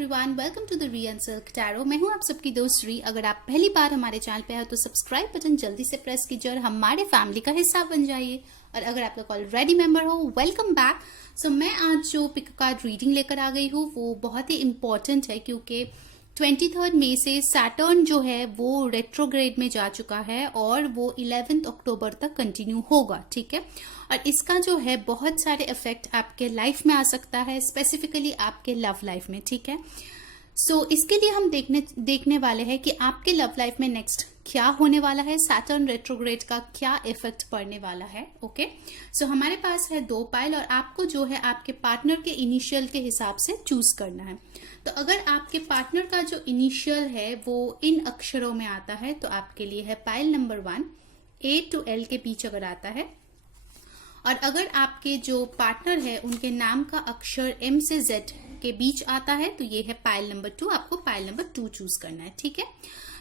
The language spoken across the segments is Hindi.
Everyone, welcome to the Rian Silk Tarot. मैं हूं आप सबकी दोस्त री। अगर आप पहली बार हमारे चैनल पे हो तो सब्सक्राइब बटन जल्दी से प्रेस कीजिए और हमारे फैमिली का हिस्सा बन जाइए। और अगर आप लोग ऑलरेडी मेंबर हो, वेलकम बैक। सो मैं आज जो पिक कार्ड रीडिंग लेकर आ गई हूँ वो बहुत ही इम्पोर्टेंट है, क्योंकि 23 मई से सैटर्न जो है वो रेट्रोग्रेड में जा चुका है और वो 11 अक्टूबर तक कंटिन्यू होगा। ठीक है, और इसका जो है बहुत सारे इफेक्ट आपके लाइफ में आ सकता है, स्पेसिफिकली आपके लव लाइफ में। ठीक है, सो इसके लिए हम देखने वाले हैं कि आपके लव लाइफ में नेक्स्ट क्या होने वाला है, सैटर्न रेट्रोग्रेड का क्या इफेक्ट पड़ने वाला है। ओके, सो हमारे पास है 2 पाइल और आपको जो है आपके पार्टनर के इनिशियल के हिसाब से चूज करना है। तो अगर आपके पार्टनर का जो इनिशियल है वो इन अक्षरों में आता है तो आपके लिए है pile number 1, A to L के बीच अगर आता है। और अगर आपके जो पार्टनर है उनके नाम का अक्षर M से Z के बीच आता है तो ये है पाइल नंबर 2। आपको पाइल नंबर 2 चूज करना है। ठीक है,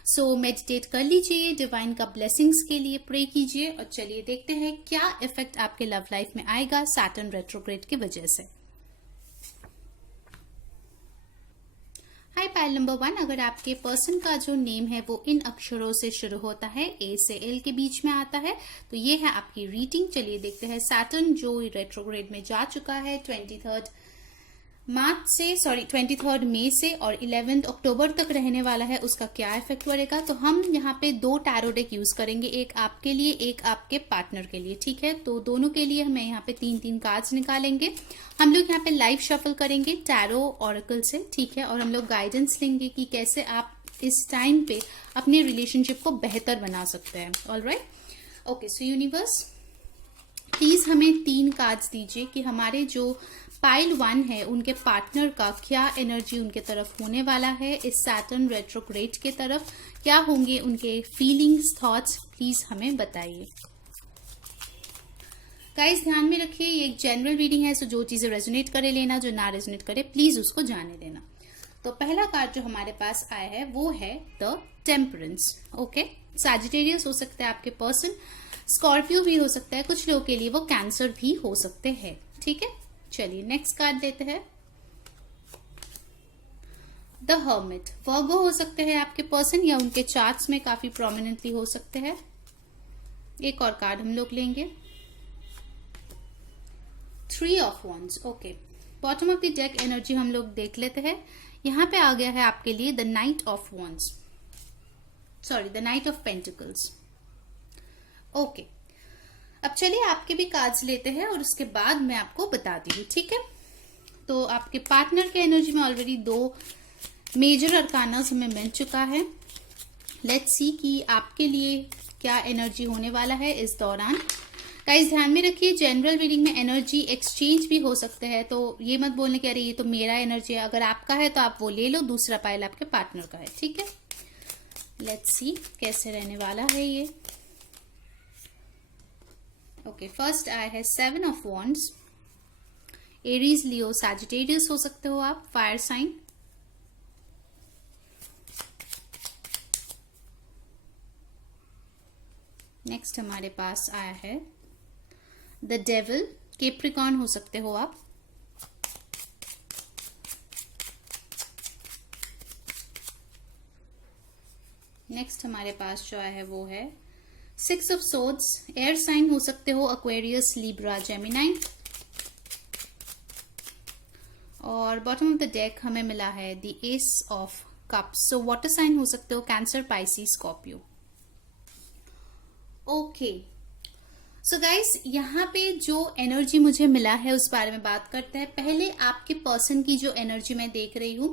सो मेडिटेट कर लीजिए, डिवाइन का ब्लेसिंग्स के लिए प्रे कीजिए और चलिए देखते हैं क्या इफेक्ट आपके लव लाइफ में आएगा सैटर्न रेट्रोग्रेड की वजह से। हाय पाइल नंबर 1, अगर आपके पर्सन का जो नेम है वो इन अक्षरों से शुरू होता है, A से L के बीच में आता है, तो ये है आपकी रीडिंग। चलिए देखते हैं सैटर्न जो रेट्रोग्रेड में जा चुका है 23 मई से और 11 अक्टूबर तक रहने वाला है, उसका क्या इफेक्ट पड़ेगा। तो हम यहाँ पे 2 टैरो डेक यूज करेंगे, एक आपके लिए एक आपके पार्टनर के लिए। ठीक है, तो दोनों के लिए हमें यहाँ पे 3-3 कार्ड्स निकालेंगे। हम लोग यहाँ पे लाइव शफल करेंगे टैरो ऑरेकल से। ठीक है, और हम लोग गाइडेंस लेंगे कि कैसे आप इस टाइम पे अपने रिलेशनशिप को बेहतर बना सकते हैं। Alright, okay, so universe please हमें 3 कार्ड्स दीजिए कि हमारे जो पाइल 1 है उनके पार्टनर का क्या एनर्जी उनके तरफ होने वाला है इस सैटर्न रेट्रोग्रेड के तरफ, क्या होंगे उनके फीलिंग्स, थॉट्स, प्लीज हमें बताइए। गाइस ध्यान में रखिए ये एक जनरल रीडिंग है, सो जो चीजें रेजोनेट करे लेना, जो ना रेजोनेट करे प्लीज उसको जाने देना। तो पहला कार्ड जो हमारे पास आया है वो है द टेम्परेंस। ओके, सैजिटेरियस हो सकता है आपके पर्सन, स्कॉर्पियो भी हो सकता है, कुछ लोगों के लिए वो कैंसर भी हो सकते हैं। ठीक है, चलिए नेक्स्ट कार्ड लेते हैं द हर्मिट। वर्गो हो सकते हैं आपके पर्सन या उनके चार्ट्स में काफी प्रोमिनेंटली हो सकते हैं। एक और कार्ड हम लोग लेंगे 3 of wands. Okay, bottom of the deck energy हम लोग देख लेते हैं। यहां पे आ गया है आपके लिए the knight of wands, the knight of pentacles. Okay, अब चलिए आपके भी कार्ड्स लेते हैं और उसके बाद मैं आपको बताती हूँ। ठीक है, तो आपके पार्टनर के एनर्जी में ऑलरेडी 2 मेजर अरकानास हमें मिल चुका है। लेट्स सी कि आपके लिए क्या एनर्जी होने वाला है इस दौरान। गाइस ध्यान में रखिए जनरल रीडिंग में एनर्जी एक्सचेंज भी हो सकते हैं, तो ये मत बोलने कि अरे ये तो मेरा एनर्जी है। अगर आपका है तो आप वो ले लो, दूसरा पाइल आपके पार्टनर का है। ठीक है, लेट्स सी कैसे रहने वाला है ये। ओके, फर्स्ट आया है 7 of wands. Aries, Leo, Sagittarius हो सकते हो आप, फायर साइन। नेक्स्ट हमारे पास आया है द डेविल, कैप्रिकॉर्न हो सकते हो आप। नेक्स्ट हमारे पास जो आया है वो है 6 ऑफ सोर्ड्स, एयर साइन हो सकते हो, एक्वेरियस, लिब्रा, जेमिनाई। और बॉटम ऑफ द डेक हमें मिला है the ace of cups, so water sign हो सकते हो, Cancer, Pisces, Scorpio. Okay, so guys यहाँ पे जो एनर्जी मुझे मिला है उस बारे में बात करते हैं। पहले आपके पर्सन की जो एनर्जी मैं देख रही हूं,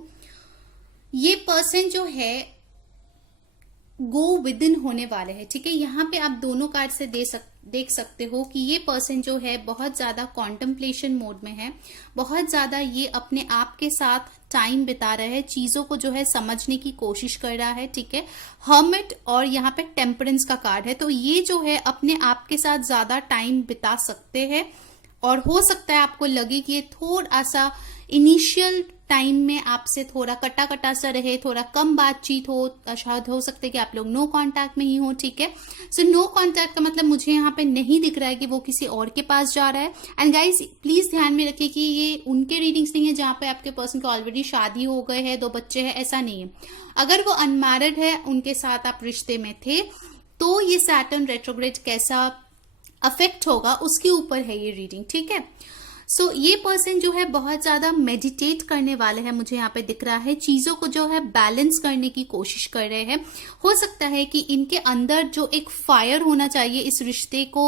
ये पर्सन जो है गो विद इन होने वाले हैं। ठीक है, यहाँ पे आप दोनों कार्ड से देख सकते हो कि ये पर्सन जो है बहुत ज्यादा कॉन्टेम्पलेशन मोड में है, बहुत ज्यादा ये अपने आप के साथ टाइम बिता रहे हैं, चीजों को जो है समझने की कोशिश कर रहा है। ठीक है, हर्मिट और यहाँ पे टेम्परेंस का कार्ड है, तो ये जो है अपने आप के साथ ज्यादा टाइम बिता सकते हैं और हो सकता है आपको लगे कि ये थोड़ा सा इनिशियल टाइम में आपसे थोड़ा कटा कटा सा रहे, थोड़ा कम बातचीत हो, शायद हो सकता है कि आप लोग नो कांटेक्ट में ही हो, ठीक है। सो नो कांटेक्ट का मतलब मुझे यहाँ पे नहीं दिख रहा है कि वो किसी और के पास जा रहा है। एंड गाइज प्लीज ध्यान में रखिए कि ये उनके रीडिंग्स नहीं है जहाँ पे आपके पर्सन की ऑलरेडी शादी हो गए है, 2 बच्चे हैं, ऐसा नहीं है। अगर वो अनमैरिड है, उनके साथ आप रिश्ते में थे, तो ये सैटर्न रेट्रोग्रेड कैसा अफेक्ट होगा उसके ऊपर है ये रीडिंग, ठीक है। सो ये पर्सन जो है बहुत ज्यादा मेडिटेट करने वाले हैं, मुझे यहाँ पे दिख रहा है, चीजों को जो है बैलेंस करने की कोशिश कर रहे हैं। हो सकता है कि इनके अंदर जो एक फायर होना चाहिए इस रिश्ते को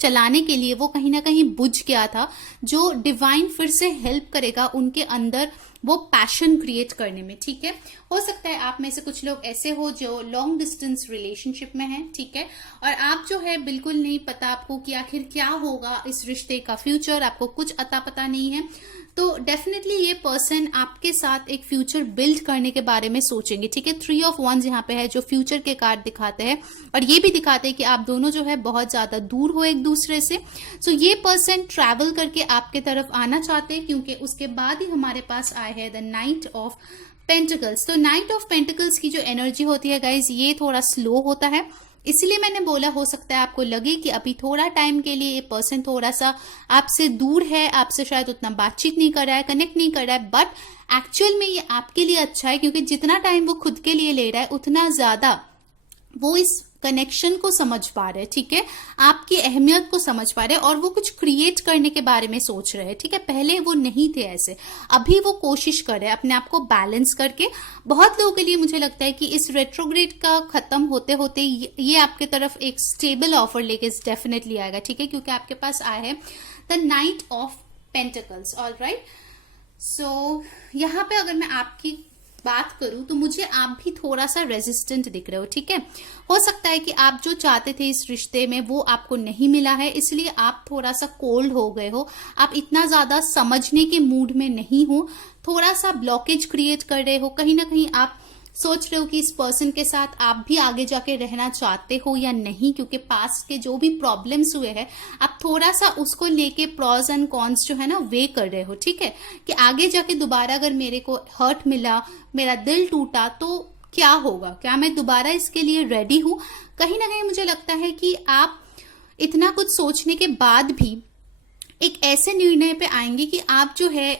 चलाने के लिए, वो कहीं ना कहीं बुझ गया था, जो डिवाइन फिर से हेल्प करेगा उनके अंदर वो पैशन क्रिएट करने में, ठीक है। हो सकता है आप में से कुछ लोग ऐसे हो जो लॉन्ग डिस्टेंस रिलेशनशिप में हैं, ठीक है, और आप जो है बिल्कुल नहीं पता आपको कि आखिर क्या होगा इस रिश्ते का फ्यूचर, आपको कुछ अता पता नहीं है। तो डेफिनेटली ये पर्सन आपके साथ एक फ्यूचर बिल्ड करने के बारे में सोचेंगे, ठीक है। 3 ऑफ Wands यहाँ पे है जो फ्यूचर के कार्ड दिखाते हैं, और ये भी दिखाते हैं कि आप दोनों जो है बहुत ज्यादा दूर हो एक दूसरे से। सो ये पर्सन ट्रैवल करके आपके तरफ आना चाहते हैं, क्योंकि उसके बाद ही हमारे पास आए है द नाइट ऑफ पेंटिकल्स। तो नाइट ऑफ पेंटिकल्स की जो एनर्जी होती है गाइज, ये थोड़ा स्लो होता है, इसलिए मैंने बोला हो सकता है आपको लगे कि अभी थोड़ा टाइम के लिए ये पर्सन थोड़ा सा आपसे दूर है, आपसे शायद उतना बातचीत नहीं कर रहा है, कनेक्ट नहीं कर रहा है, बट एक्चुअल में ये आपके लिए अच्छा है, क्योंकि जितना टाइम वो खुद के लिए ले रहा है उतना ज्यादा वो इस कनेक्शन को समझ पा रहे हैं, ठीक है, आपकी अहमियत को समझ पा रहे हैं, और वो कुछ क्रिएट करने के बारे में सोच रहे हैं, ठीक है। पहले वो नहीं थे ऐसे, अभी वो कोशिश कर रहे हैं अपने आप को बैलेंस करके। बहुत लोगों के लिए मुझे लगता है कि इस रेट्रोग्रेड का खत्म होते होते ये आपके तरफ एक स्टेबल ऑफर लेके डेफिनेटली आएगा, ठीक है, क्योंकि आपके पास आया है the knight of pentacles, alright. So यहाँ पे अगर मैं आपकी बात करूं तो मुझे आप भी थोड़ा सा रेजिस्टेंट दिख रहे हो, ठीक है। हो सकता है कि आप जो चाहते थे इस रिश्ते में वो आपको नहीं मिला है, इसलिए आप थोड़ा सा कोल्ड हो गए हो, आप इतना ज्यादा समझने के मूड में नहीं हो, थोड़ा सा ब्लॉकेज क्रिएट कर रहे हो, कहीं ना कहीं आप सोच रहे हो कि इस पर्सन के साथ आप भी आगे जाके रहना चाहते हो या नहीं, क्योंकि पास्ट के जो भी प्रॉब्लम्स हुए हैं आप थोड़ा सा उसको लेके प्रॉस एंड कॉन्स जो है ना वे कर रहे हो, ठीक है, कि आगे जाके दोबारा अगर मेरे को हर्ट मिला, मेरा दिल टूटा, तो क्या होगा, क्या मैं दोबारा इसके लिए रेडी हूं। कहीं ना कहीं मुझे लगता है कि आप इतना कुछ सोचने के बाद भी एक ऐसे निर्णय पे आएंगे कि आप जो है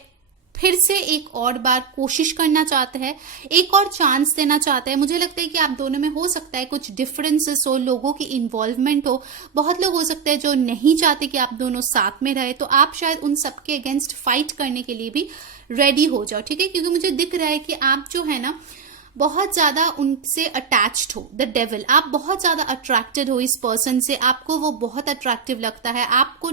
फिर से एक और बार कोशिश करना चाहते हैं, एक और चांस देना चाहते हैं। मुझे लगता है कि आप दोनों में हो सकता है कुछ डिफरेंसेस हो, लोगों की इन्वॉल्वमेंट हो, बहुत लोग हो सकते हैं जो नहीं चाहते कि आप दोनों साथ में रहे, तो आप शायद उन सबके अगेंस्ट फाइट करने के लिए भी रेडी हो जाओ, ठीक है, क्योंकि मुझे दिख रहा है कि आप जो है ना बहुत ज्यादा उनसे अटैच्ड हो, द डेविल, आप बहुत ज्यादा अट्रैक्टेड हो इस पर्सन से, आपको वो बहुत अट्रैक्टिव लगता है, आपको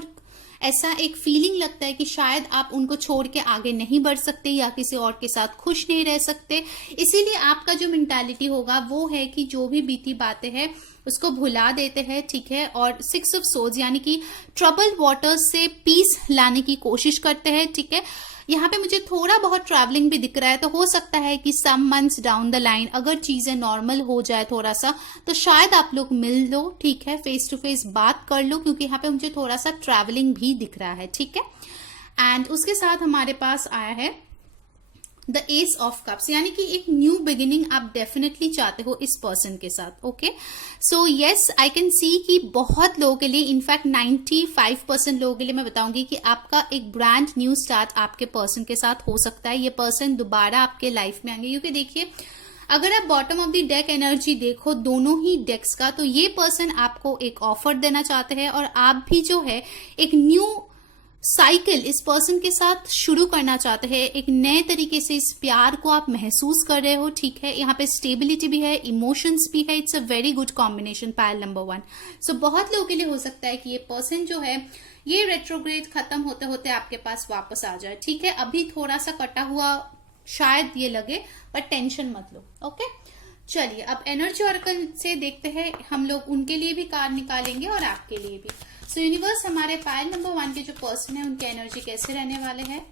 ऐसा एक फीलिंग लगता है कि शायद आप उनको छोड़ के आगे नहीं बढ़ सकते या किसी और के साथ खुश नहीं रह सकते। इसीलिए आपका जो मेंटालिटी होगा वो है कि जो भी बीती बातें हैं उसको भुला देते हैं, ठीक है, और 6 ऑफ सोर्ड्स यानी कि ट्रबल वाटर्स से पीस लाने की कोशिश करते हैं, ठीक है। यहाँ पे मुझे थोड़ा बहुत ट्रैवलिंग भी दिख रहा है, तो हो सकता है कि some months down the line अगर चीजें नॉर्मल हो जाए थोड़ा सा, तो शायद आप लोग मिल लो, ठीक है, फेस टू फेस बात कर लो, क्योंकि यहाँ पे मुझे थोड़ा सा ट्रैवलिंग भी दिख रहा है, ठीक है। एंड उसके साथ हमारे पास आया है द एस ऑफ कप्स, यानी कि एक न्यू बिगिनिंग आप डेफिनेटली चाहते हो इस पर्सन के साथ, okay. So yes, I can see कि बहुत लोगों के लिए, इनफैक्ट 95% लोगों के लिए मैं बताऊंगी कि आपका एक ब्रांड न्यू स्टार्ट आपके पर्सन के साथ हो सकता है। ये पर्सन दोबारा आपके लाइफ में आएंगे, क्योंकि देखिए अगर आप bottom of the deck energy देखो दोनों ही डेक्स का, तो ये पर्सन आपको एक ऑफर देना चाहते हैं, और आप भी जो है एक न्यू साइकिल इस पर्सन के साथ शुरू करना चाहते हैं, एक नए तरीके से इस प्यार को आप महसूस कर रहे हो, ठीक है। यहाँ पे स्टेबिलिटी भी है, इमोशंस भी है, it's a very good combination, pile number 1। सो बहुत लोगों के लिए हो सकता है कि ये पर्सन जो है ये रेट्रोग्रेड खत्म होते होते आपके पास वापस आ जाए, ठीक है। अभी थोड़ा सा कटा हुआ शायद ये लगे, पर टेंशन मत लो, ओके। चलिए अब एनर्जी ऑरेकल से देखते हैं, हम लोग उनके लिए भी कार्ड निकालेंगे और आपके लिए भी। सो यूनिवर्स, हमारे पायल नंबर 1 के जो पर्सन है उनकी एनर्जी कैसे रहने वाले हैं।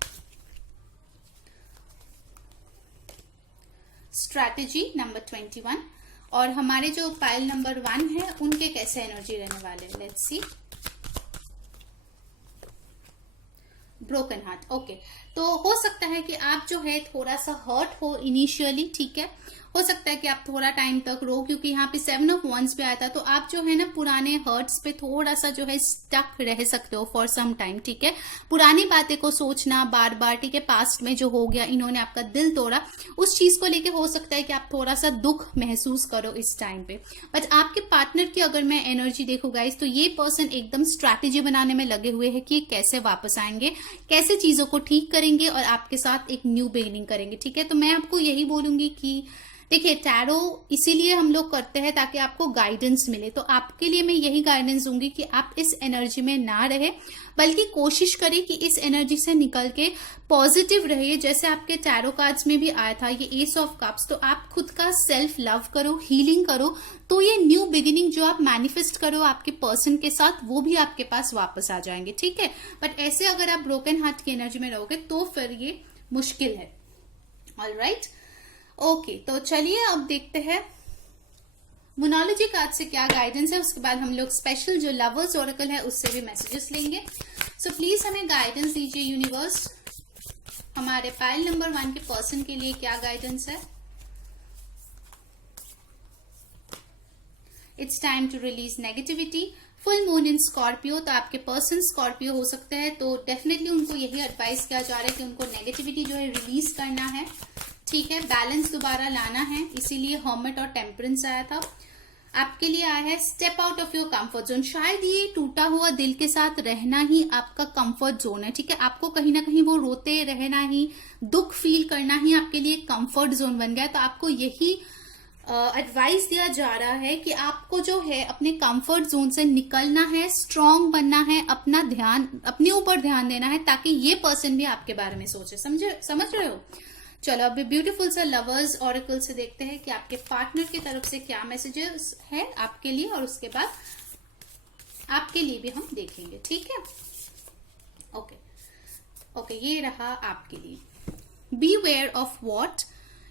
स्ट्रैटेजी नंबर 21, और हमारे जो पायल नंबर 1 है उनके कैसे एनर्जी रहने वाले हैं। Let's see. Broken heart, okay. तो हो सकता है कि आप जो है थोड़ा सा हर्ट हो इनिशियली, ठीक है, हो सकता है कि आप थोड़ा टाइम तक रो, क्योंकि यहाँ पे 7 ऑफ wands पे आया था, तो आप जो है ना पुराने हर्ट्स पे थोड़ा सा जो है स्टक रह सकते हो फॉर सम टाइम, ठीक है। पुरानी बातें को सोचना बार बार, ठीक है, पास्ट में जो हो गया, इन्होंने आपका दिल तोड़ा, उस चीज को लेके हो सकता है कि आप थोड़ा सा दुख महसूस करो इस टाइम पे। बट आपके पार्टनर की अगर मैं एनर्जी देखूं गाइस, तो ये पर्सन एकदम स्ट्रैटेजी बनाने में लगे हुए हैं कि कैसे वापस आएंगे, कैसे चीजों को ठीक करेंगे और आपके साथ एक न्यू बिगिनिंग करेंगे, ठीक है। तो मैं आपको यही बोलूंगी कि देखिए, टैरो इसीलिए हम लोग करते हैं ताकि आपको गाइडेंस मिले। तो आपके लिए मैं यही गाइडेंस दूंगी कि आप इस एनर्जी में ना रहे, बल्कि कोशिश करें कि इस एनर्जी से निकल के पॉजिटिव रहिए। जैसे आपके टैरो कार्ड्स में भी आया था ये एस ऑफ कप्स, तो आप खुद का सेल्फ लव करो, हीलिंग करो, तो ये न्यू बिगिनिंग जो आप मैनिफेस्ट करो आपके पर्सन के साथ, वो भी आपके पास वापस आ जाएंगे, ठीक है। बट ऐसे अगर आप ब्रोकन हार्ट की एनर्जी में रहोगे तो फिर ये मुश्किल है। ऑलराइट, ओके, तो चलिए अब देखते हैं मोनोलॉजी कार्ड से क्या गाइडेंस है। उसके बाद हम लोग स्पेशल जो लवर्स ओरेकल है उससे भी मैसेजेस लेंगे। सो प्लीज हमें गाइडेंस दीजिए यूनिवर्स, हमारे पाइल नंबर 1 के पर्सन के लिए क्या गाइडेंस है। It's time to release negativity. Full moon in Scorpio, तो आपके पर्सन स्कॉर्पियो हो सकते हैं, तो डेफिनेटली उनको यही एडवाइस किया जा रहा है कि उनको नेगेटिविटी जो है रिलीज करना है, ठीक है, बैलेंस दोबारा लाना है। इसीलिए हर्मिट और टेम्परेंस आया था। आपके लिए आया है step out of your comfort zone. शायद ये टूटा हुआ दिल के साथ रहना ही आपका कंफर्ट जोन है, ठीक है। आपको कहीं ना कहीं वो रोते रहना ही, दुख फील करना ही आपके लिए कंफर्ट जोन बन गया है। तो आपको यही एडवाइस दिया जा रहा है कि आपको जो है अपने कंफर्ट जोन से निकलना है, स्ट्रांग बनना है, अपना ध्यान अपने ऊपर ध्यान देना है, ताकि ये पर्सन भी आपके बारे में सोचे। समझ रहे हो। चलो अभी ब्यूटीफुल सा लवर्स ऑरेकल से देखते हैं कि आपके पार्टनर की तरफ से क्या मैसेजेस है आपके लिए, और उसके बाद आपके लिए भी हम देखेंगे, ठीक है। ओके, ये रहा आपके लिए। Beware of what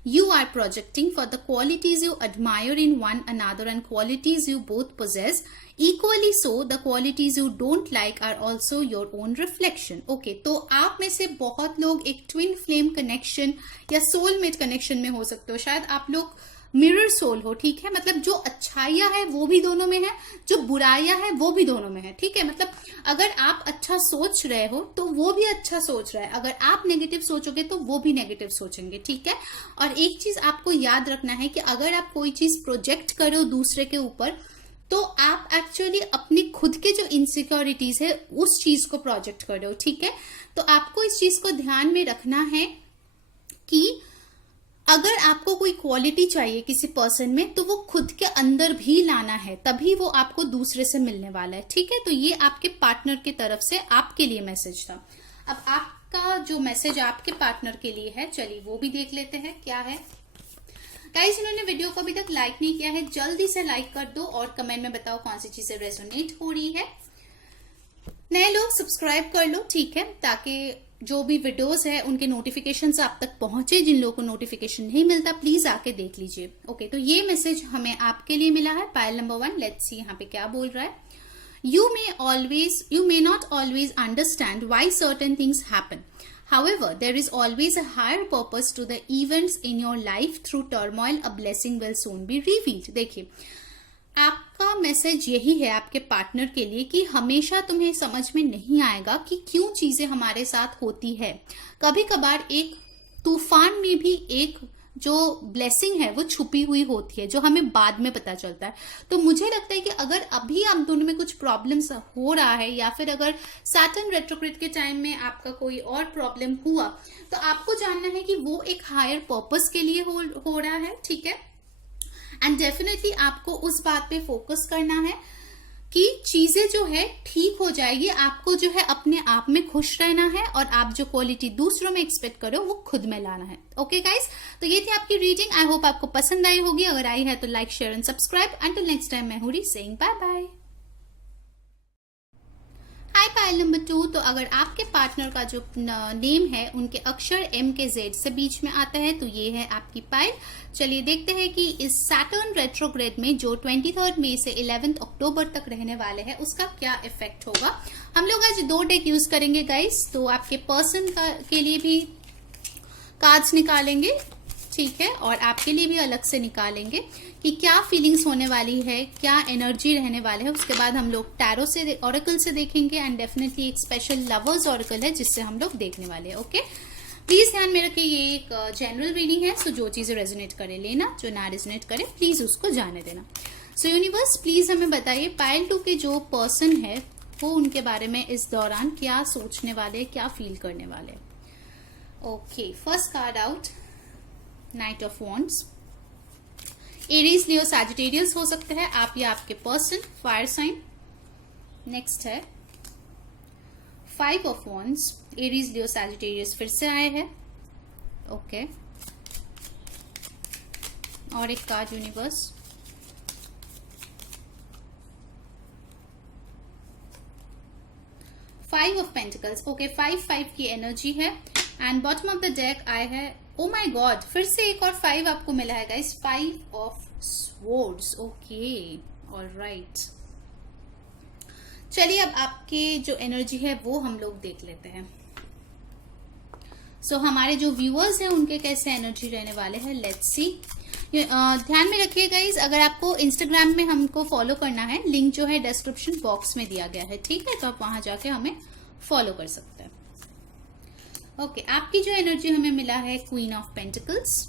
you are projecting, for the qualities you admire in one another and qualities you both possess. Equally so, the qualities you don't like are also your own reflection. Okay, तो आप में से बहुत लोग एक ट्विन फ्लेम कनेक्शन या सोलमेट कनेक्शन में हो सकते हो। शायद आप लोग मिरर सोल हो, ठीक है, मतलब जो अच्छाइयां है वो भी दोनों में है, जो बुराइयां है वो भी दोनों में है, ठीक है। मतलब अगर आप अच्छा सोच रहे हो तो वो भी अच्छा सोच रहा है, अगर आप नेगेटिव सोचोगे तो वो भी नेगेटिव सोचेंगे, ठीक है। और एक चीज आपको याद रखना है कि अगर आप कोई चीज प्रोजेक्ट करो दूसरे के ऊपर, तो आप एक्चुअली अपनी खुद के जो इनसिक्योरिटीज है उस चीज को प्रोजेक्ट कर रहे हो, ठीक है। तो आपको इस चीज को ध्यान में रखना है कि अगर आपको कोई क्वालिटी चाहिए किसी पर्सन में, तो वो खुद के अंदर भी लाना है, तभी वो आपको दूसरे से मिलने वाला है, ठीक है। तो ये आपके पार्टनर की तरफ से आपके लिए मैसेज था। अब आपका जो मैसेज आपके पार्टनर के लिए है, चलिए वो भी देख लेते हैं क्या है। गाइस, इन्होंने वीडियो को अभी तक लाइक नहीं किया है, जल्दी से लाइक कर दो और कमेंट में बताओ कौन सी चीजें रेजोनेट हो रही है। नए लोग सब्सक्राइब कर लो, ठीक है, ताकि जो भी वीडियोस है उनके नोटिफिकेशन आप तक पहुंचे। जिन लोगों को नोटिफिकेशन नहीं मिलता प्लीज आके देख लीजिए। ओके, तो ये मैसेज हमें आपके लिए मिला है पाइल नंबर 1। लेट्स सी यहाँ पे क्या बोल रहा है। You may not always understand why certain things happen. However, there is always a higher purpose to the events in your life. Through turmoil, a blessing will soon be revealed. देखिए, आपका मैसेज यही है आपके पार्टनर के लिए कि हमेशा तुम्हें समझ में नहीं आएगा कि क्यों चीजें हमारे साथ होती है। कभी कभार एक तूफान में भी एक जो ब्लेसिंग है वो छुपी हुई होती है, जो हमें बाद में पता चलता है। तो मुझे लगता है कि अगर अभी आप दोनों में कुछ प्रॉब्लम्स हो रहा है, या फिर अगर सैटर्न रेट्रोग्रेड के टाइम में आपका कोई और प्रॉब्लम हुआ, तो आपको जानना है कि वो एक हायर पर्पस के लिए हो रहा है, ठीक है। एंड डेफिनेटली आपको उस बात पे फोकस करना है कि चीजें जो है ठीक हो जाएगी। आपको जो है अपने आप में खुश रहना है, और आप जो क्वालिटी दूसरों में एक्सपेक्ट करो वो खुद में लाना है। ओके गाइस, तो ये थी आपकी रीडिंग। आई होप आपको पसंद आई होगी। अगर आई है तो like, share and subscribe. Until next time, मैं हुरी सेइंग बाय बाय। हाय पाइल नंबर 2। तो अगर आपके पार्टनर का जो नेम है उनके अक्षर M के Z से बीच में आता है, तो ये है आपकी पाइल। चलिए देखते हैं कि इस सैटर्न रेट्रोग्रेड में जो 23 मई से 11 अक्टूबर तक रहने वाले हैं उसका क्या इफेक्ट होगा। हम लोग आज 2 डेक यूज करेंगे गाइस, तो आपके पर्सन के लिए भी कार्ड्स निकालेंगे, ठीक है, और आपके लिए भी अलग से निकालेंगे कि क्या फीलिंग्स होने वाली है, क्या एनर्जी रहने वाले है। उसके बाद हम लोग टैरो से, ऑरेकल से देखेंगे एंड डेफिनेटली एक स्पेशल लवर्स ऑरेकल है जिससे हम लोग देखने वाले हैं। ओके, प्लीज ध्यान में रखिए ये एक जनरल रीडिंग है, सो जो चीजें रेजोनेट करे लेना, जो ना रेजोनेट करे प्लीज उसको जाने देना। सो यूनिवर्स प्लीज हमें बताइए पाइल 2 के जो पर्सन है वो उनके बारे में इस दौरान क्या सोचने वाले, क्या फील करने वाले। Okay, first card out, night of wands. Aries, Leo, Sagittarius हो सकते हैं आप या आपके पर्सन, फायर साइन। नेक्स्ट है 5 of wands, Aries, Leo, Sagittarius फिर से आए हैं। ओके, और एक card universe, five of pentacles. Okay, 5 की एनर्जी है and bottom of the deck आए है, ओ माय गॉड, फिर से एक और 5 आपको मिला है guys, 5 of swords. Okay, alright, चलिए अब आपके जो एनर्जी है वो हम लोग देख लेते हैं। सो हमारे जो व्यूअर्स हैं उनके कैसे एनर्जी रहने वाले हैं, लेट्स सी। ध्यान में रखिए गाइज, अगर आपको इंस्टाग्राम में हमको फॉलो करना है, लिंक जो है डिस्क्रिप्शन बॉक्स में दिया गया है, ठीक है, तो आप वहां जाके हमें फॉलो कर सकते हैं। ओके, आपकी जो एनर्जी हमें मिला है queen of pentacles.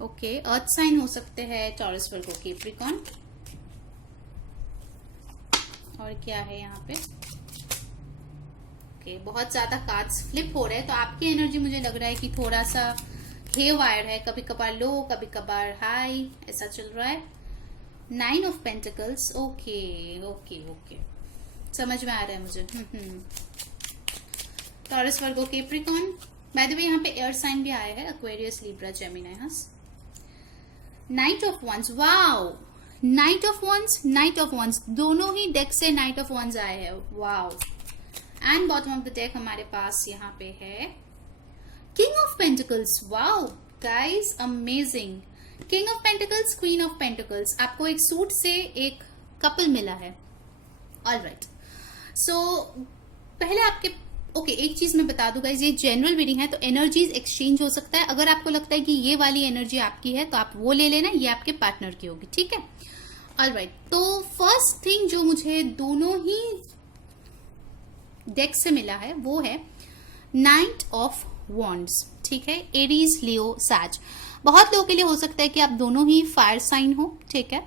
Okay, earth sign हो सकते हैं, टॉरस, वर्गो, कैप्रिकॉर्न। और क्या है यहाँ पे, ओके, बहुत ज्यादा कार्ड्स फ्लिप हो रहे हैं, तो आपकी एनर्जी मुझे लग रहा है कि थोड़ा सा हे वायर है, कभी कभार लो, कभी कभार हाई, ऐसा चल रहा है। 9 of pentacles. Okay okay okay, समझ में आ रहा है मुझे। Taurus, Virgo, Capricorn. By the way यहाँ पे एयर साइन भी आया है, एक्वेरियस, लिब्रा, जेमिनी, हंस। Knight of wands, wow, knight of wands, knight of wands, दोनों ही डेक से नाइट ऑफ वंस आए हैं, wow. And bottom of the deck हमारे पास यहाँ पे है king of pentacles. Wow guys, amazing. King of pentacles, queen of pentacles, आपको एक सूट से एक कपल मिला है। ऑलराइट, सो पहले आपके एक चीज मैं बता दूं गाइस, ये जनरल रीडिंग है तो एनर्जीज एक्सचेंज हो सकता है। अगर आपको लगता है कि ये वाली एनर्जी आपकी है तो आप वो ले लेना, ये आपके पार्टनर की होगी, ठीक है। ऑलराइट, तो फर्स्ट थिंग जो मुझे दोनों ही डेक से मिला है वो है नाइट ऑफ वॉन्ड्स, ठीक है। एरीज, लियो, सैज, बहुत लोगों के लिए हो सकता है कि आप दोनों ही फायर साइन हो, ठीक है।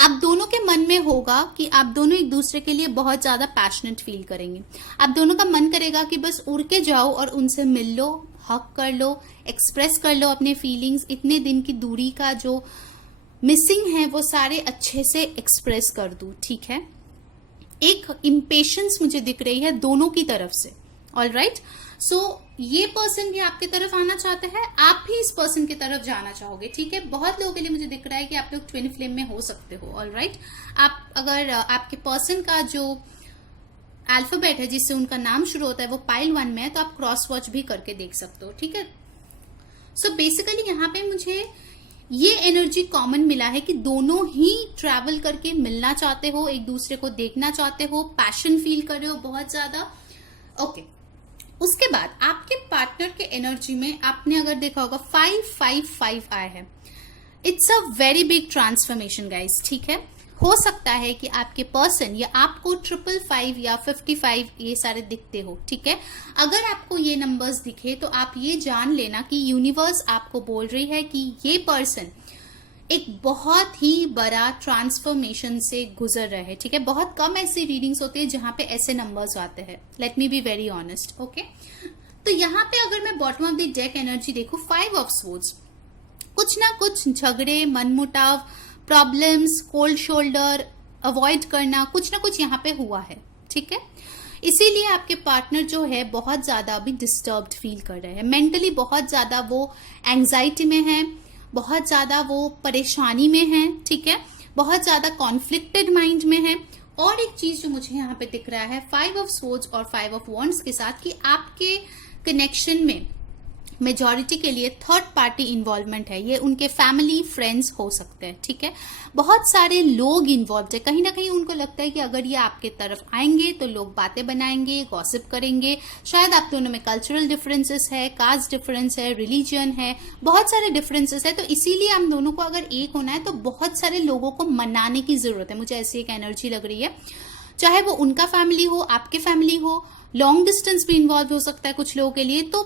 आप दोनों के मन में होगा कि आप दोनों एक दूसरे के लिए बहुत ज्यादा पैशनेट फील करेंगे। आप दोनों का मन करेगा कि बस उड़ के जाओ और उनसे मिल लो, हक कर लो, एक्सप्रेस कर लो अपने फीलिंग्स। इतने दिन की दूरी का जो मिसिंग है वो सारे अच्छे से एक्सप्रेस कर दूं, ठीक है। एक इम्पेशंस मुझे दिख रही है दोनों की तरफ से। ऑलराइट, सो ये पर्सन भी आपकी तरफ आना चाहता है, आप भी इस पर्सन की तरफ जाना चाहोगे, ठीक है। बहुत लोगों के लिए मुझे दिख रहा है कि आप लोग ट्विन फ्लेम में हो सकते हो। ऑलराइट, आप अगर आपके पर्सन का जो अल्फाबेट है जिससे उनका नाम शुरू होता है वो पाइल 1 में है तो आप क्रॉस वॉच भी करके देख सकते हो, ठीक है। सो बेसिकली यहाँ पे मुझे ये एनर्जी कॉमन मिला है कि दोनों ही ट्रैवल करके मिलना चाहते हो, एक दूसरे को देखना चाहते हो, पैशन फील कर रहे हो बहुत ज्यादा। ओके, उसके बाद आपके पार्टनर के एनर्जी में आपने अगर देखा होगा 555 आया है। It's a very big transformation guys, ठीक है। हो सकता है कि आपके पर्सन या आपको 555 या 55 ये सारे दिखते हो, ठीक है। अगर आपको ये नंबर्स दिखे तो आप ये जान लेना कि यूनिवर्स आपको बोल रही है कि ये पर्सन एक बहुत ही बड़ा ट्रांसफॉर्मेशन से गुजर रहे हैं, ठीक है। बहुत कम ऐसी रीडिंग्स होती है जहां पे ऐसे नंबर्स आते हैं, let me be very honest, okay. तो यहाँ पे अगर मैं bottom of the deck energy देखूं, 5 ऑफ स्वॉर्ड्स, कुछ ना कुछ झगड़े, मनमुटाव, प्रॉब्लम्स, कोल्ड शोल्डर, अवॉइड करना, कुछ ना कुछ यहाँ पे हुआ है, ठीक है। इसीलिए आपके पार्टनर जो है बहुत ज्यादा अभी डिस्टर्ब्ड फील कर रहे हैं, मेंटली बहुत ज्यादा वो एंग्जाइटी में है, बहुत ज्यादा वो परेशानी में है, ठीक है, बहुत ज्यादा कॉन्फ्लिक्टेड माइंड में है। और एक चीज जो मुझे यहाँ पे दिख रहा है 5 ऑफ स्वॉर्ड्स और 5 ऑफ वॉन्ड्स के साथ कि आपके कनेक्शन में मेजॉरिटी के लिए थर्ड पार्टी इन्वॉल्वमेंट है। ये उनके फैमिली फ्रेंड्स हो सकते हैं, ठीक है। बहुत सारे लोग इन्वॉल्व है, कहीं ना कहीं उनको लगता है कि अगर ये आपके तरफ आएंगे तो लोग बातें बनाएंगे, गॉसिप करेंगे। शायद आप दोनों में कल्चरल डिफरेंसेस है, कास्ट डिफरेंस है, रिलीजन है, बहुत सारे डिफरेंसेस है। तो इसीलिए हम दोनों को अगर एक होना है तो बहुत सारे लोगों को मनाने की जरूरत है। मुझे ऐसी एक एनर्जी लग रही है, चाहे वो उनका फैमिली हो, आपके फैमिली हो, लॉन्ग डिस्टेंस भी इन्वॉल्व हो सकता है कुछ लोगों के लिए। तो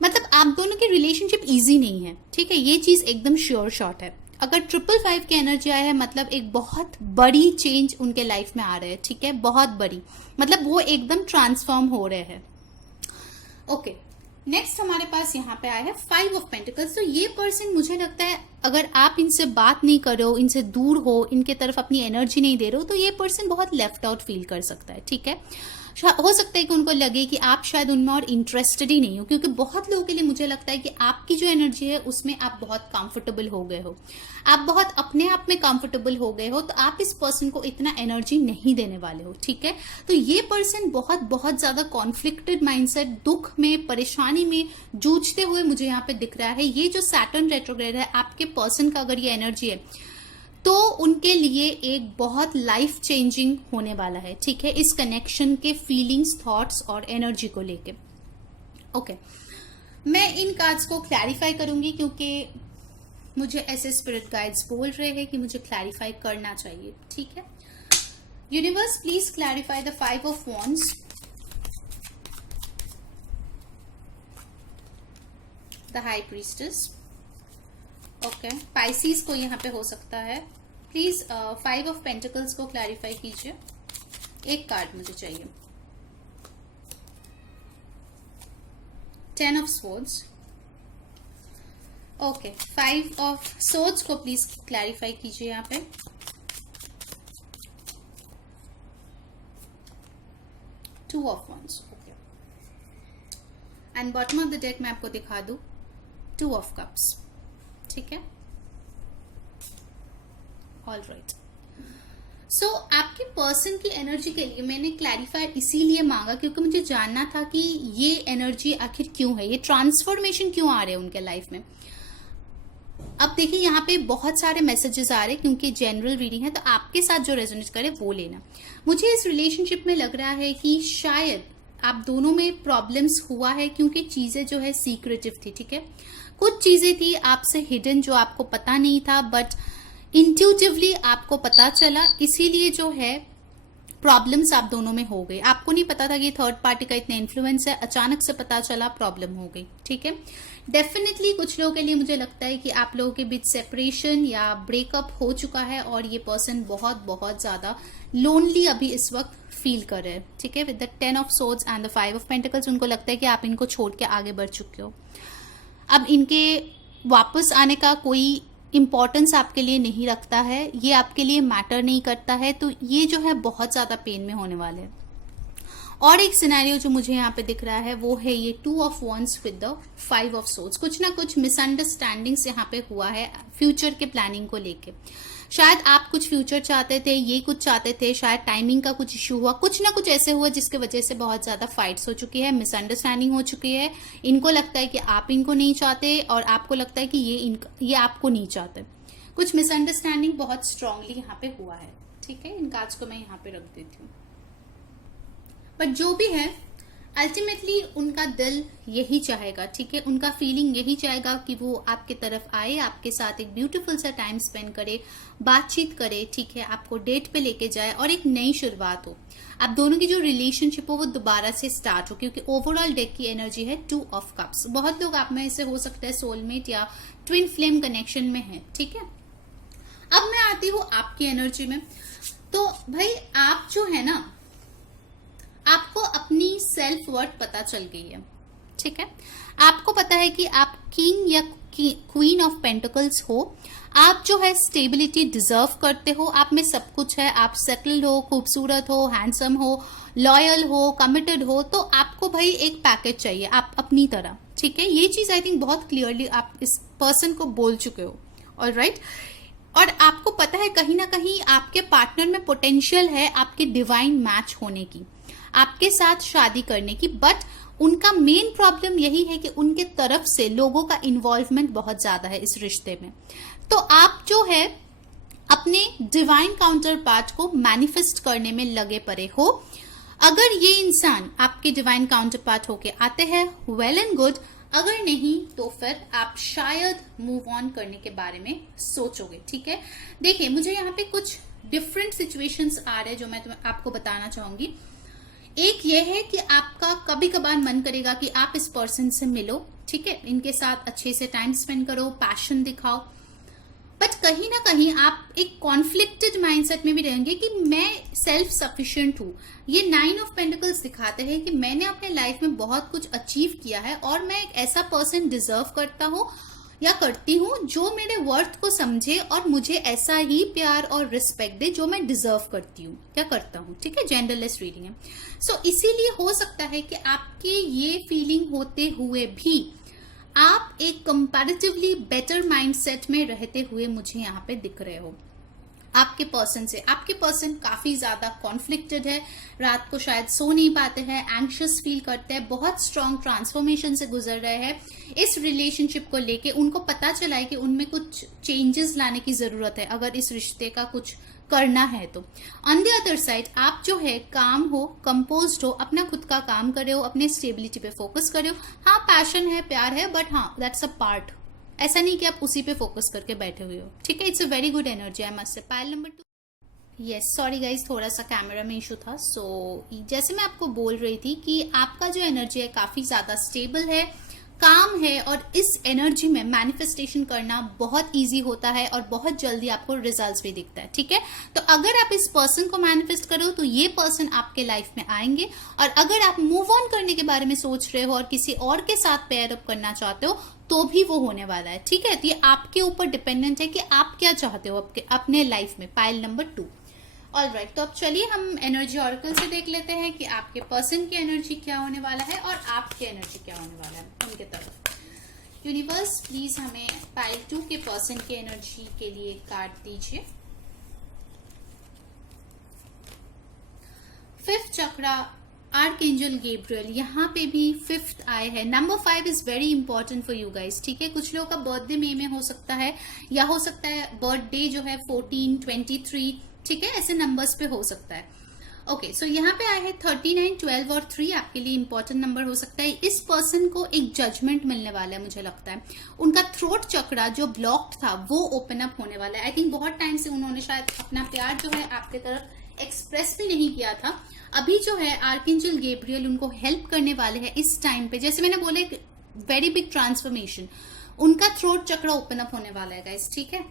मतलब आप दोनों की रिलेशनशिप इजी नहीं है, ठीक है, ये चीज एकदम श्योर शॉट है। अगर 555 की एनर्जी आया है मतलब एक बहुत बड़ी चेंज उनके लाइफ में आ रहे हैं, ठीक है, बहुत बड़ी, मतलब वो एकदम ट्रांसफॉर्म हो रहे हैं। ओके, नेक्स्ट हमारे पास यहाँ पे आया है 5 ऑफ पेंटिकल्स। तो ये पर्सन मुझे लगता है अगर आप इनसे बात नहीं कर रहे हो, इनसे दूर हो, इनके तरफ अपनी एनर्जी नहीं दे रहे हो, तो ये पर्सन बहुत लेफ्ट आउट फील कर सकता है, ठीक है। हो सकता है कि उनको लगे कि आप शायद उनमें और इंटरेस्टेड ही नहीं हो, क्योंकि बहुत लोगों के लिए मुझे लगता है कि आपकी जो एनर्जी है उसमें आप बहुत कंफर्टेबल हो गए हो, आप बहुत अपने आप में कंफर्टेबल हो गए हो, तो आप इस पर्सन को इतना एनर्जी नहीं देने वाले हो, ठीक है। तो ये पर्सन बहुत बहुत ज्यादा कॉन्फ्लिक्टेड माइंडसेट, दुख में, परेशानी में जूझते हुए मुझे यहाँ पे दिख रहा है। ये जो सैटर्न रेट्रोग्रेड है आपके पर्सन का, अगर ये एनर्जी है तो उनके लिए एक बहुत लाइफ चेंजिंग होने वाला है, ठीक है, इस कनेक्शन के फीलिंग्स, थॉट्स और एनर्जी को लेके। ओके, मैं इन कार्ड्स को क्लैरिफाई करूंगी क्योंकि मुझे ऐसे स्पिरिट गाइड्स बोल रहे हैं कि मुझे क्लैरिफाई करना चाहिए, ठीक है। Universe please clarify the 5 of wands, the high priestess. Okay, Pisces को यहाँ पे हो सकता है। प्लीज 5 ऑफ पेंटिकल्स को क्लैरिफाई कीजिए। एक कार्ड मुझे चाहिए। 10 of swords. Okay, 5 of swords को प्लीज क्लैरिफाई कीजिए यहाँ पे। Two of wands. Okay, and bottom of the deck मैं आपको दिखा दूं 2 ऑफ कप्स, ठीक है। ऑल राइट, सो आपके पर्सन की एनर्जी के लिए मैंने क्लैरिफाई इसीलिए मांगा क्योंकि मुझे जानना था कि ये एनर्जी आखिर क्यों है, ये ट्रांसफॉर्मेशन क्यों आ रहे हैं उनके लाइफ में। अब देखिए यहाँ पे बहुत सारे मैसेजेस आ रहे हैं क्योंकि जनरल रीडिंग है, तो आपके साथ जो रेजोनेट करे वो लेना। मुझे इस रिलेशनशिप में लग रहा है कि शायद आप दोनों में प्रॉब्लम्स हुआ है क्योंकि चीजें जो है सीक्रेटिव थी, ठीक है। कुछ चीजें थी आपसे हिडन जो आपको पता नहीं था, बट इंट्यूटिवली आपको पता चला, इसीलिए जो है प्रॉब्लम्स आप दोनों में हो गई। आपको नहीं पता था कि थर्ड पार्टी का इतना इन्फ्लुएंस है, अचानक से पता चला, प्रॉब्लम हो गई, ठीक है। डेफिनेटली कुछ लोगों के लिए मुझे लगता है कि आप लोगों के बीच सेपरेशन या ब्रेकअप हो चुका है और ये पर्सन बहुत बहुत ज्यादा लोनली अभी इस वक्त फील कर रहे हैं, ठीक है। With the 10 of swords and the 5 of pentacles उनको लगता है कि आप इनको छोड़ के आगे बढ़ चुके हो। अब इनके वापस आने का कोई इंपॉर्टेंस आपके लिए नहीं रखता है, ये आपके लिए मैटर नहीं करता है, तो ये जो है बहुत ज्यादा पेन में होने वाले हैं। और एक सिनेरियो जो मुझे यहाँ पे दिख रहा है वो है ये 2 of wands with the 5 of swords. कुछ ना कुछ मिसअंडरस्टैंडिंग्स यहाँ पे हुआ है फ्यूचर के प्लानिंग को लेके। शायद आप कुछ फ्यूचर चाहते थे, ये कुछ चाहते थे, शायद टाइमिंग का कुछ इश्यू हुआ, कुछ ना कुछ ऐसे हुआ जिसके वजह से बहुत ज्यादा फाइट्स हो चुकी है, मिसअंडरस्टैंडिंग हो चुकी है। इनको लगता है कि आप इनको नहीं चाहते और आपको लगता है कि ये आपको नहीं चाहते। कुछ मिसअंडरस्टैंडिंग बहुत स्ट्रांगली यहाँ पे हुआ है, ठीक है। इन कार्ड्स को मैं यहाँ पे रख देती हूँ। बट जो भी है अल्टीमेटली उनका दिल यही चाहेगा, ठीक है, उनका फीलिंग यही चाहेगा कि वो आपके तरफ आए, आपके साथ एक ब्यूटीफुल सा टाइम स्पेंड करे, बातचीत करे, ठीक है, आपको डेट पे लेके जाए और एक नई शुरुआत हो। आप दोनों की जो रिलेशनशिप हो वो दोबारा से स्टार्ट हो, क्योंकि ओवरऑल डेक की एनर्जी है 2 ऑफ कप्स। बहुत लोग आप में से हो सकता है सोलमेट या ट्विन फ्लेम कनेक्शन में है, ठीक है। अब मैं आती हूँ आपकी एनर्जी में। तो भाई आप जो है ना, आपको अपनी सेल्फ वर्थ पता चल गई है, ठीक है। आपको पता है कि आप किंग या क्वीन ऑफ पेंटिकल्स हो, आप जो है स्टेबिलिटी डिजर्व करते हो, आप में सब कुछ है, आप सेटल्ड हो, खूबसूरत हो, हैंडसम हो, लॉयल हो, कमिटेड हो, तो आपको भाई एक पैकेज चाहिए आप अपनी तरह, ठीक है। ये चीज आई थिंक बहुत क्लियरली आप इस पर्सन को बोल चुके हो, ऑलराइट। और आपको पता है कहीं ना कहीं आपके पार्टनर में पोटेंशियल है आपके डिवाइन मैच होने की, आपके साथ शादी करने की, बट उनका मेन प्रॉब्लम यही है कि उनके तरफ से लोगों का इन्वॉल्वमेंट बहुत ज्यादा है इस रिश्ते में। तो आप जो है अपने डिवाइन काउंटर पार्ट को मैनिफेस्ट करने में लगे पड़े हो। अगर ये इंसान आपके डिवाइन काउंटर पार्ट होके आते हैं, वेल एंड गुड, अगर नहीं तो फिर आप शायद मूव ऑन करने के बारे में सोचोगे। ठीक है, देखिए मुझे यहाँ पे कुछ डिफरेंट सिचुएशंस आ रहे हैं जो मैं आपको बताना चाहूंगी। एक ये है कि आपका कभी कभार मन करेगा कि आप इस पर्सन से मिलो, ठीक है, इनके साथ अच्छे से टाइम स्पेंड करो, पैशन दिखाओ, बट कहीं ना कहीं आप एक कॉन्फ्लिक्टेड माइंडसेट में भी रहेंगे कि मैं सेल्फ सफिशिएंट हूं। ये 9 ऑफ पेंटिकल्स दिखाते हैं कि मैंने अपने लाइफ में बहुत कुछ अचीव किया है और मैं एक ऐसा पर्सन डिजर्व करता हूं या करती हूँ जो मेरे वर्थ को समझे और मुझे ऐसा ही प्यार और रिस्पेक्ट दे जो मैं डिजर्व करती हूँ या करता हूँ। ठीक है, जेंडरलेस रीडिंग है। सो इसीलिए हो सकता है कि आपके ये फीलिंग होते हुए भी आप एक कंपैरेटिवली बेटर माइंडसेट में रहते हुए मुझे यहाँ पे दिख रहे हो। आपके पर्सन से, आपके पर्सन काफी ज्यादा कॉन्फ्लिक्टेड है, रात को शायद सो नहीं पाते हैं, एंग्शियस फील करते हैं, बहुत स्ट्रॉन्ग ट्रांसफॉर्मेशन से गुजर रहे हैं इस रिलेशनशिप को लेके। उनको पता चला है कि उनमें कुछ चेंजेस लाने की जरूरत है अगर इस रिश्ते का कुछ करना है तो। ऑन द अदर साइड आप जो है काम हो, कंपोज्ड हो, अपना खुद का काम करे हो, अपने स्टेबिलिटी पे फोकस करे हो। हाँ पैशन है, प्यार है, बट हाँ दैट्स अ पार्ट, ऐसा नहीं कि आप उसी पे फोकस करके बैठे हुए हो। ठीक है, it's a very good energy I must say. Pile number 2। Yes, sorry guys, थोड़ा सा कैमरा में इशू था। जैसे मैं आपको बोल रही थी कि आपका जो एनर्जी है काफी ज्यादा स्टेबल है, काम है, और इस एनर्जी में मैनिफेस्टेशन करना बहुत इजी होता है और बहुत जल्दी आपको रिजल्ट्स भी दिखता है। ठीक है, तो अगर आप इस पर्सन को मैनिफेस्ट करो तो ये पर्सन आपके लाइफ में आएंगे, और अगर आप मूव ऑन करने के बारे में सोच रहे हो और किसी और के साथ पेयर अप करना चाहते हो तो भी वो होने वाला है। ठीक है, तो ये आपके ऊपर डिपेंडेंट है कि आप क्या चाहते हो अपने लाइफ में। Pile number 2। ऑलराइट, तो अब चलिए हम एनर्जी ऑरेकल से देख लेते हैं कि आपके पर्सन की एनर्जी क्या होने वाला है और आपकी एनर्जी क्या होने वाला है उनके तरफ। यूनिवर्स प्लीज हमें पाइल 2 के पर्सन की एनर्जी के लिए कार्ड दीजिए। 5th चक्रा, आर्कएंजल गैब्रियल, यहाँ पे भी 5th आए हैं। Number 5 is very important for you guys. ठीक है, कुछ लोगों का बर्थडे मई में हो सकता है या हो सकता है बर्थडे जो है 14, 23, ठीक है, ऐसे नंबर्स पे हो सकता है। ओके, सो यहाँ पे आए हैं 39, 12 और 3 आपके लिए इंपॉर्टेंट नंबर हो सकता है। इस पर्सन को एक जजमेंट मिलने वाला है, मुझे लगता है उनका थ्रोट चक्रा जो ब्लॉक्ड था वो ओपन अप होने वाला है। आई थिंक बहुत टाइम से उन्होंने शायद अपना प्यार जो है आपके तरफ एक्सप्रेस भी नहीं किया था। अभी जो है आर्कएंजल गैब्रियल उनको हेल्प करने वाले हैं इस टाइम पे। जैसे मैंने बोले वेरी बिग ट्रांसफॉर्मेशन, उनका थ्रोट चक्रा ओपन अप होने वाला है गाइस। ठीक है,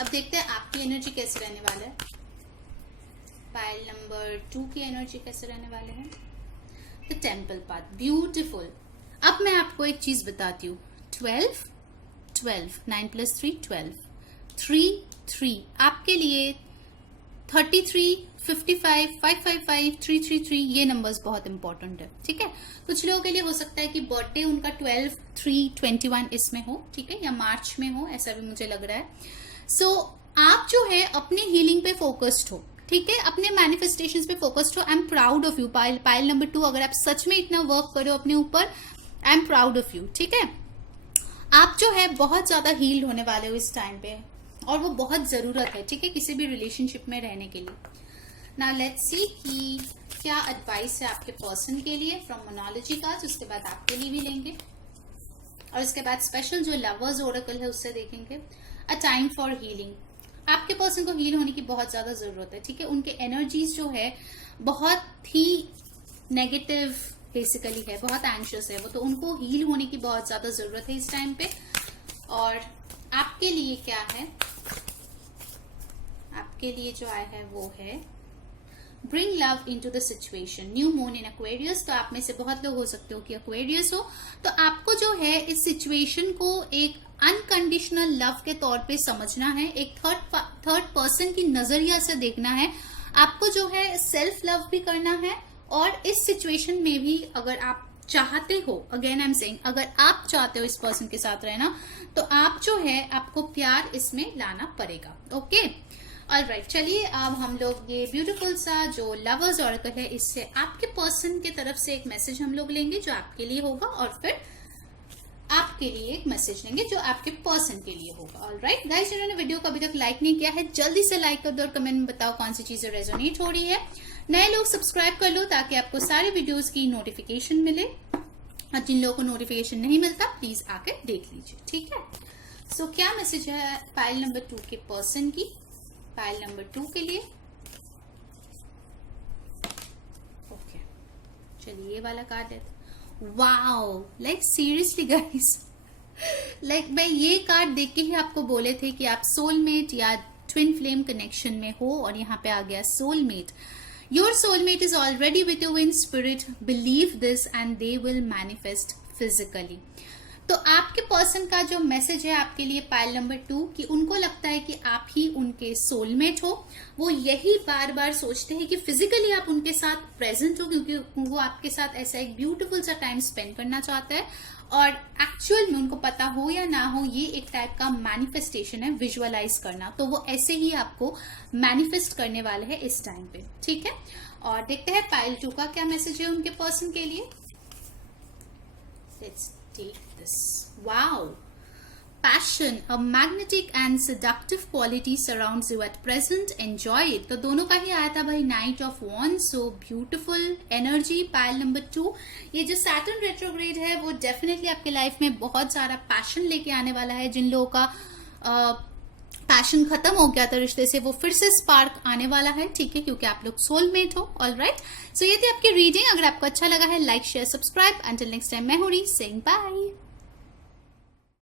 अब देखते हैं आपकी एनर्जी कैसे रहने वाला है। पाइल नंबर 2 की एनर्जी कैसे रहने वाले हैं। The temple path, beautiful. अब मैं आपको एक चीज बताती हूँ। 12, 12, 9 + 3 12, 3, 3 आपके लिए 33, 55, 555, 333 ये नंबर्स बहुत इंपॉर्टेंट है। ठीक है, कुछ लोगों के लिए हो सकता है कि बर्थडे उनका 12, 3, 21 इसमें हो, ठीक है, या मार्च में हो, ऐसा भी मुझे लग रहा है। सो आप जो है अपने हीलिंग पे फोकस्ड हो, ठीक है, अपने मैनिफेस्टेशंस पे फोकस्ड हो। I am proud of you. Pile number 2, अगर आप सच में इतना वर्क करो अपने ऊपर, I am proud of you. ठीक है, आप जो है बहुत ज्यादा हील्ड होने वाले हो इस टाइम पे, और वो बहुत जरूरत है, ठीक है, किसी भी रिलेशनशिप में रहने के लिए। नाउ लेट्स सी कि क्या एडवाइस है आपके पर्सन के लिए फ्रॉम मोनोलॉजी कार्ड्स, उसके बाद आपके लिए भी लेंगे, और उसके बाद स्पेशल जो लवर्स ओरेकल है उससे देखेंगे। अ टाइम फॉर हीलिंग, आपके पर्सन को हील होने की बहुत ज्यादा जरूरत है। ठीक है, उनके एनर्जीज जो है बहुत ही नेगेटिव बेसिकली है, बहुत एंशियस है वो, तो उनको हील होने की बहुत ज्यादा जरूरत है इस टाइम पे। और आपके लिए क्या है, आपके लिए जो आया है वो है bring love into the situation, new moon in Aquarius. तो आप में से बहुत लोग हो सकते हो कि एक्वेरियस हो, तो आपको जो है इस सिचुएशन को एक अनकंडीशनल लव के तौर पे समझना है, एक थर्ड पर्सन की नजरिया से देखना है। आपको जो है सेल्फ लव भी करना है, और इस सिचुएशन में भी अगर आप चाहते हो, अगेन आई एम सेइंग, अगर आप चाहते हो इस पर्सन के साथ रहना, तो आप जो है आपको प्यार इसमें लाना पड़ेगा। ओके, ऑलराइट, चलिए अब हम लोग ये ब्यूटीफुल सा जो लवर्स ऑरेकल है इससे आपके पर्सन की तरफ से एक मैसेज हम लोग लेंगे जो आपके लिए होगा, और फिर आपके लिए एक मैसेज लेंगे जो आपके पर्सन के लिए होगा। ऑलराइट गाइस, जिन्होंने वीडियो को अभी तक लाइक नहीं किया है जल्दी से लाइक कर दो और कमेंट में बताओ कौन सी चीजें रेजोनेट हो रही है। नए लोग सब्सक्राइब कर लो ताकि आपको सारे वीडियोस की नोटिफिकेशन मिले, और जिन लोगों को नोटिफिकेशन नहीं मिलता प्लीज आकर देख लीजिए, ठीक है। सो क्या मैसेज है पाइल नंबर 2 के पर्सन की, पाइल नंबर 2 के लिए। ओके, चलिए ये वाला कार्ड है। Wow, like seriously guys, like मैं ये कार्ड देख के ही आपको बोले थे कि आप सोलमेट या ट्विन फ्लेम कनेक्शन में हो, और यहाँ पे आ गया soulmate. Your soulmate is already with you in spirit, believe this and they will manifest physically. तो आपके पर्सन का जो मैसेज है आपके लिए पाइल नंबर 2 कि उनको लगता है कि आप ही उनके सोलमेट हो। वो यही बार बार सोचते हैं कि फिजिकली आप उनके साथ प्रेजेंट हो, क्योंकि वो आपके साथ ऐसा एक ब्यूटीफुल सा टाइम स्पेंड करना चाहता है, और एक्चुअल में उनको पता हो या ना हो ये एक टाइप का मैनिफेस्टेशन है, विजुअलाइज करना। तो वो ऐसे ही आपको मैनिफेस्ट करने वाले हैं इस टाइम पे, ठीक है। और देखते हैं पाइल 2 का क्या मैसेज है उनके पर्सन के लिए। Let's take this. Wow. Passion, a magnetic and seductive quality surrounds you at present. Enjoy it. तो दोनों का ही आया था भाई night of wands, so beautiful energy. Pile number 2, ये जो सैटर्न रेट्रोग्रेड है वो डेफिनेटली आपके लाइफ में बहुत सारा पैशन लेके आने वाला है। जिन लोगों का पैशन खत्म हो गया था रिश्ते से, वो फिर से स्पार्क आने वाला है, ठीक है, क्योंकि आप लोग सोलमेट हो। ऑलराइट, सो ये थी आपकी रीडिंग। अगर आपको अच्छा लगा है like share subscribe. Until next time, मैं हूं री सेइंग बाय।